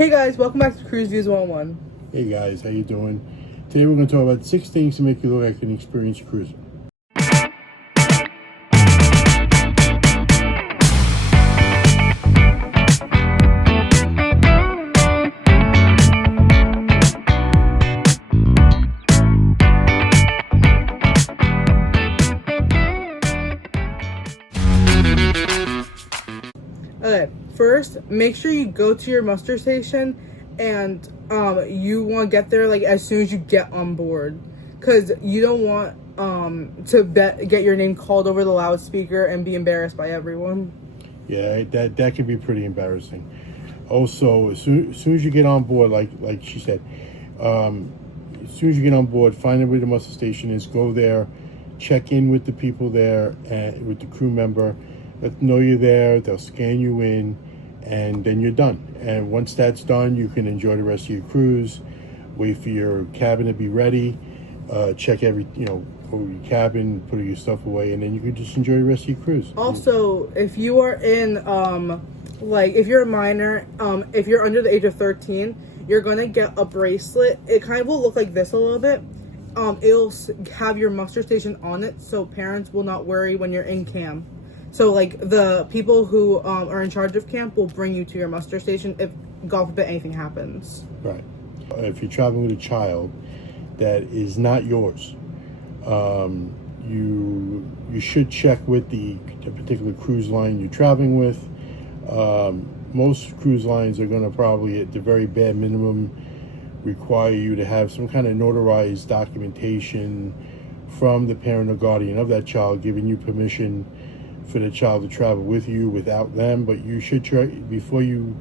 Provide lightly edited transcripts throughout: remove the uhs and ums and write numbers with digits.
Hey guys, welcome back to Cruise Views 101. Hey guys, how you doing? Today we're going to talk about 6 things to make you look like an experienced cruiser. Okay, first, make sure you go to your muster station and you want to get there like as soon as you get on board, because you don't want to get your name called over the loudspeaker and be embarrassed by everyone. Yeah, that can be pretty embarrassing. Also, as soon as you get on board, like she said, as soon as you get on board, find out where the muster station is, go there, check in with the people there and with the crew member. Let them know you're there. They'll scan you in, and then you're done. And once that's done, you can enjoy the rest of your cruise. Wait for your cabin to be ready. Check go to your cabin, put your stuff away, and then you can just enjoy the rest of your cruise. Also, if you are in if you're a minor, if you're under the age of 13, you're gonna get a bracelet. It kind of will look like this a little bit. It'll have your muster station on it, so parents will not worry when you're in camp. So, like, the people who are in charge of camp will bring you to your muster station if, God forbid, anything happens. Right. If you're traveling with a child that is not yours, you should check with the particular cruise line you're traveling with. Most cruise lines are going to probably, at the very bare minimum, require you to have some kind of notarized documentation from the parent or guardian of that child giving you permission for the child to travel with you without them. But you should try before you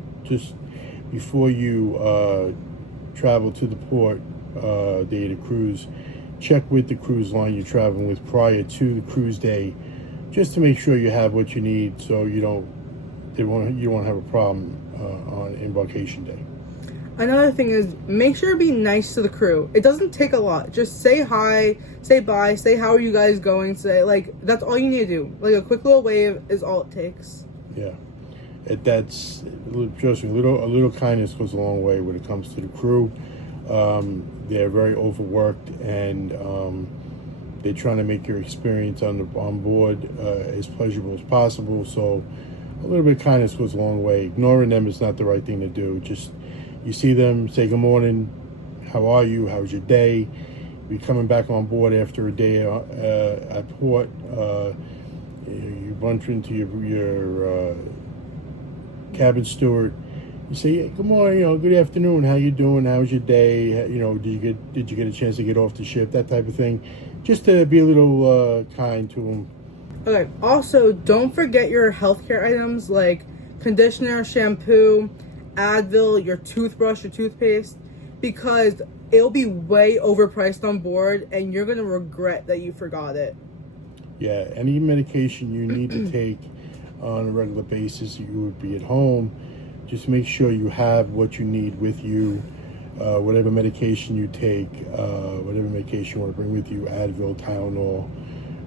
travel to the port day of the cruise, check with the cruise line you're traveling with prior to the cruise day, just to make sure you have what you need, so you won't have a problem on embarkation day. Another thing is, make sure to be nice to the crew. It doesn't take a lot. Just say hi, say bye, say how are you guys going, that's all you need to do. Like, a quick little wave is all it takes. Yeah. Trust me, a little kindness goes a long way when it comes to the crew. They're very overworked, and they're trying to make your experience on board as pleasurable as possible. So a little bit of kindness goes a long way. Ignoring them is not the right thing to do. Just, you see them, say good morning, how are you, how's your day? You're coming back on board after a day at port. You bump into your cabin steward. You say, hey, good morning, good afternoon, how you doing, how's your day, did you get a chance to get off the ship, that type of thing, just to be a little kind to them. Okay, also, don't forget your healthcare items like conditioner, shampoo, Advil, your toothbrush, your toothpaste, because it'll be way overpriced on board and you're going to regret that you forgot it. Yeah, any medication you need to take on a regular basis, you would be at home. Just make sure you have what you need with you. Whatever medication you take, whatever medication you want to bring with you, Advil, Tylenol,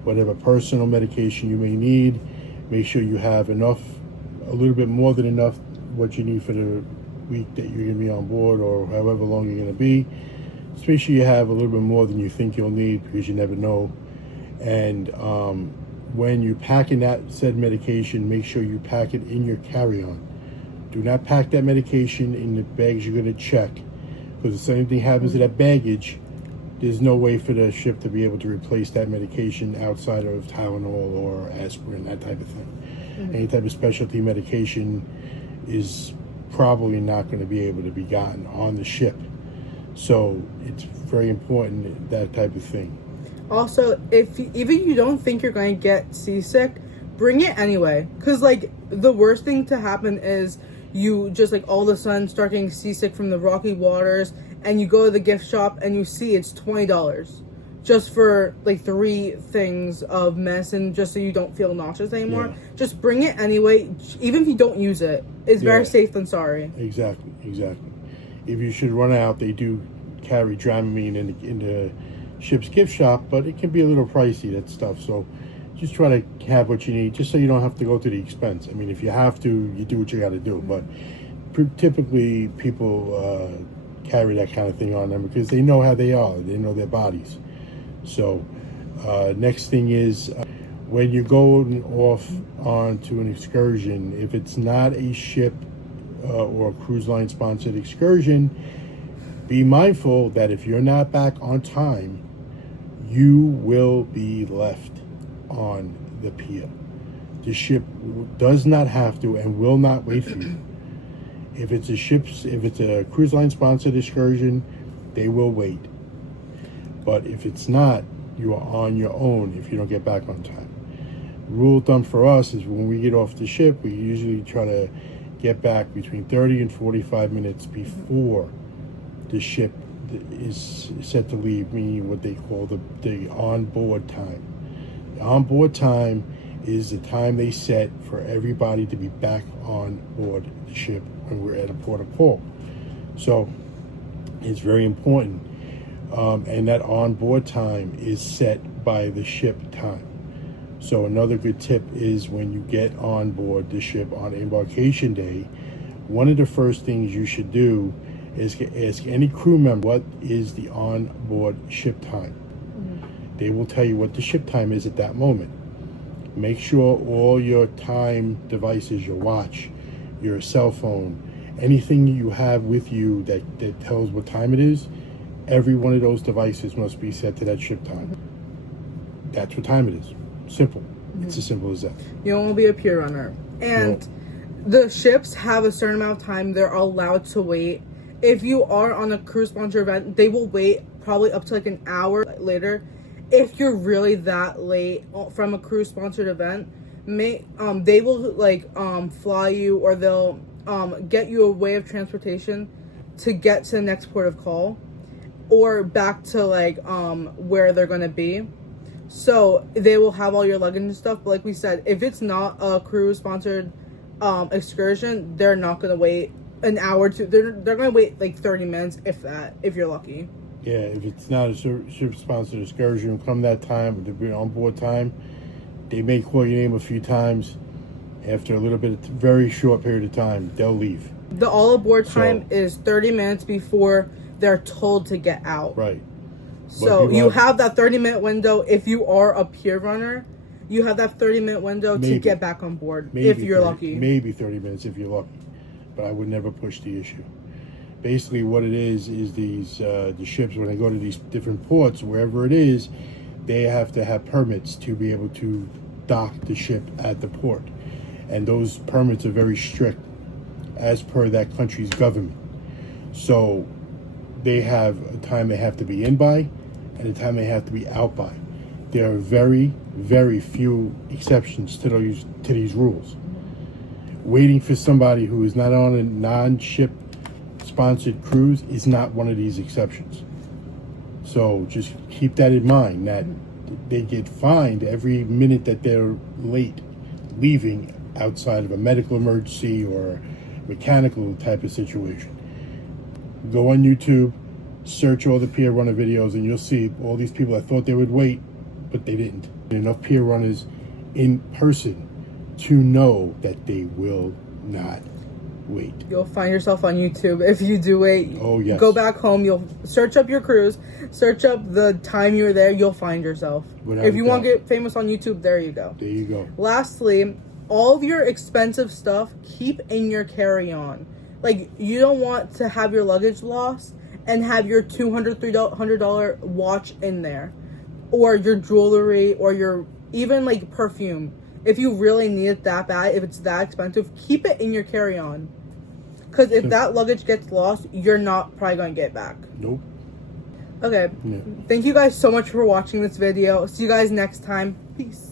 whatever personal medication you may need, make sure you have enough, a little bit more than enough, what you need for the week that you're going to be on board, or however long you're going to be. Just make sure you have a little bit more than you think you'll need, because you never know. And when you're packing that said medication, make sure you pack it in your carry-on. Do not pack that medication in the bags you're going to check, because if anything happens to that baggage, there's no way for the ship to be able to replace that medication outside of Tylenol or aspirin, that type of thing. Mm-hmm. Any type of specialty medication is probably not going to be able to be gotten on the ship. So it's very important, that type of thing. Also, even you don't think you're going to get seasick, bring it anyway. Because, the worst thing to happen is you just, all of a sudden start getting seasick from the rocky waters, and you go to the gift shop and you see it's $20 just for, 3 things of medicine, just so you don't feel nauseous anymore. Yeah. Just bring it anyway, even if you don't use it. It's better safe than sorry. Exactly. If you should run out, they do carry Dramamine in the ship's gift shop, but it can be a little pricey, that stuff. So just try to have what you need, just so you don't have to go to the expense. I mean, if you have to, you do what you got to do. But typically people carry that kind of thing on them because they know how they are. They know their bodies. So next thing is when you're going off onto an excursion, if it's not a ship or a cruise line sponsored excursion, be mindful that if you're not back on time, you will be left on the pier. The ship does not have to and will not wait for you. If it's a cruise line sponsored excursion, they will wait. But if it's not, you are on your own if you don't get back on time. Rule of thumb for us is when we get off the ship, we usually try to get back between 30 and 45 minutes before the ship is set to leave, meaning what they call the on-board time. The on-board time is the time they set for everybody to be back on board the ship when we're at a port of call. So it's very important. And that on-board time is set by the ship time. So another good tip is when you get on board the ship on embarkation day, one of the first things you should do is ask any crew member what is the on-board ship time. They will tell you what the ship time is at that moment. Make sure all your time devices, your watch, your cell phone, anything you have with you that tells what time it is, every one of those devices must be set to that ship time. That's what time it is. Simple. It's as simple as that. You don't want to be a pier runner. And the ships have a certain amount of time they're allowed to wait. If you are on a cruise sponsor event, they will wait probably up to like an hour later. If you're really that late from a cruise sponsored event, they will fly you, or they'll get you a way of transportation to get to the next port of call or back to where they're going to be. So they will have all your luggage and stuff. But like we said, if it's not a cruise sponsored excursion, they're not going to wait an hour to. They're going to wait like 30 minutes, if that, if you're lucky. Yeah, if it's not a ship sponsored excursion, come that time, the on board time, they may call your name a few times. After a little bit, very short period of time, they'll leave. The all aboard time is 30 minutes before they're told to get out. Right. So you have that 30-minute window. If you are a pier runner, you have that 30-minute window to get back on board, if you're lucky. Maybe 30 minutes if you're lucky. But I would never push the issue. Basically what it is these the ships, when they go to these different ports, wherever it is, they have to have permits to be able to dock the ship at the port. And those permits are very strict as per that country's government. So they have a time they have to be in by and a time they have to be out by. There are very, very few exceptions to these rules. Waiting for somebody who is not on a non-ship sponsored cruise is not one of these exceptions. So just keep that in mind, that they get fined every minute that they're late leaving outside of a medical emergency or mechanical type of situation. Go on YouTube, search all the pier runner videos, and you'll see all these people that thought they would wait, but they didn't. Enough pier runners in person to know that they will not wait. You'll find yourself on YouTube if you do wait. Oh, yes. Go back home, you'll search up your cruise, search up the time you were there, you'll find yourself. If you want to get famous on YouTube, there you go. There you go. Lastly, all of your expensive stuff, keep in your carry-on. Like, you don't want to have your luggage lost and have your $200, $300 watch in there, or your jewelry, or your even like perfume. If you really need it that bad, if it's that expensive, keep it in your carry-on. Because if that luggage gets lost, you're not probably going to get it back. Nope. Okay. Yeah. Thank you guys so much for watching this video. See you guys next time. Peace.